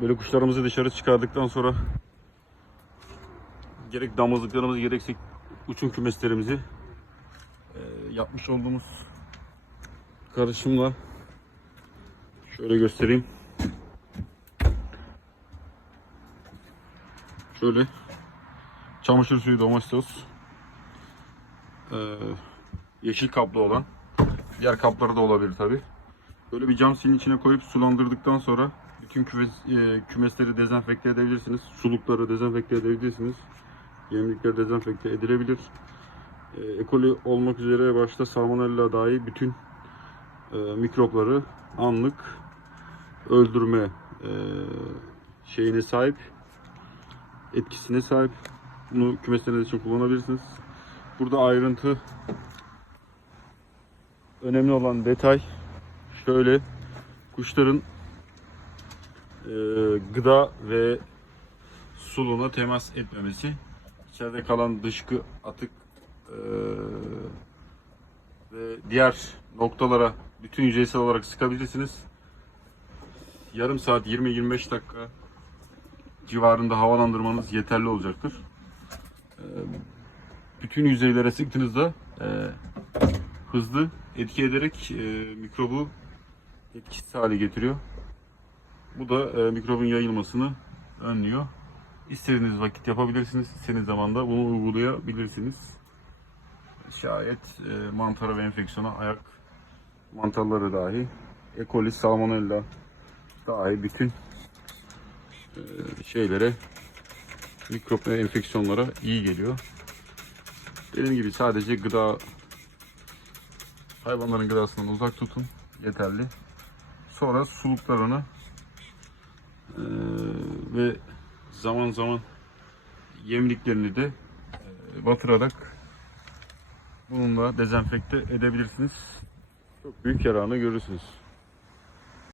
Böyle kuşlarımızı dışarı çıkardıktan sonra gerek damızlıklarımızı gerekse uçum kümeslerimizi e, yapmış olduğumuz karışımla şöyle göstereyim. Şöyle çamaşır suyu domestos e, yeşil kaplı olan diğer kapları da olabilir tabi. Böyle bir cam silin içine koyup sulandırdıktan sonra bütün kümes, e, kümesleri dezenfekte edebilirsiniz. Sulukları dezenfekte edebilirsiniz. Yemlikler dezenfekte edilebilir. E, E. coli olmak üzere başta salmonella dahi bütün e, mikropları anlık öldürme e, şeyine sahip etkisine sahip. Bunu kümesleriniz için kullanabilirsiniz. Burada ayrıntı önemli olan detay şöyle kuşların e, gıda ve suluğuna temas etmemesi. İçeride kalan dışkı, atık e, ve diğer noktalara bütün yüzeysel olarak sıkabilirsiniz. Yarım saat 20-25 dakika civarında havalandırmanız yeterli olacaktır. E, bütün yüzeylere sıktığınızda e, hızlı etki ederek e, mikrobu etkisiz hale getiriyor. Bu da e, mikrobun yayılmasını önlüyor. İstediğiniz vakit yapabilirsiniz. İstediğiniz zaman da bunu uygulayabilirsiniz. Şayet e, mantara ve enfeksiyona ayak mantarları dahi, E. coli, salmonella dahi bütün e, şeylere mikrop ve enfeksiyonlara iyi geliyor. Dediğim gibi sadece gıda hayvanların gıdasından uzak tutun yeterli. Sonra suluklarını ve zaman zaman yemliklerini de eee, batırarak bununla dezenfekte edebilirsiniz. Çok büyük yararını görürsünüz.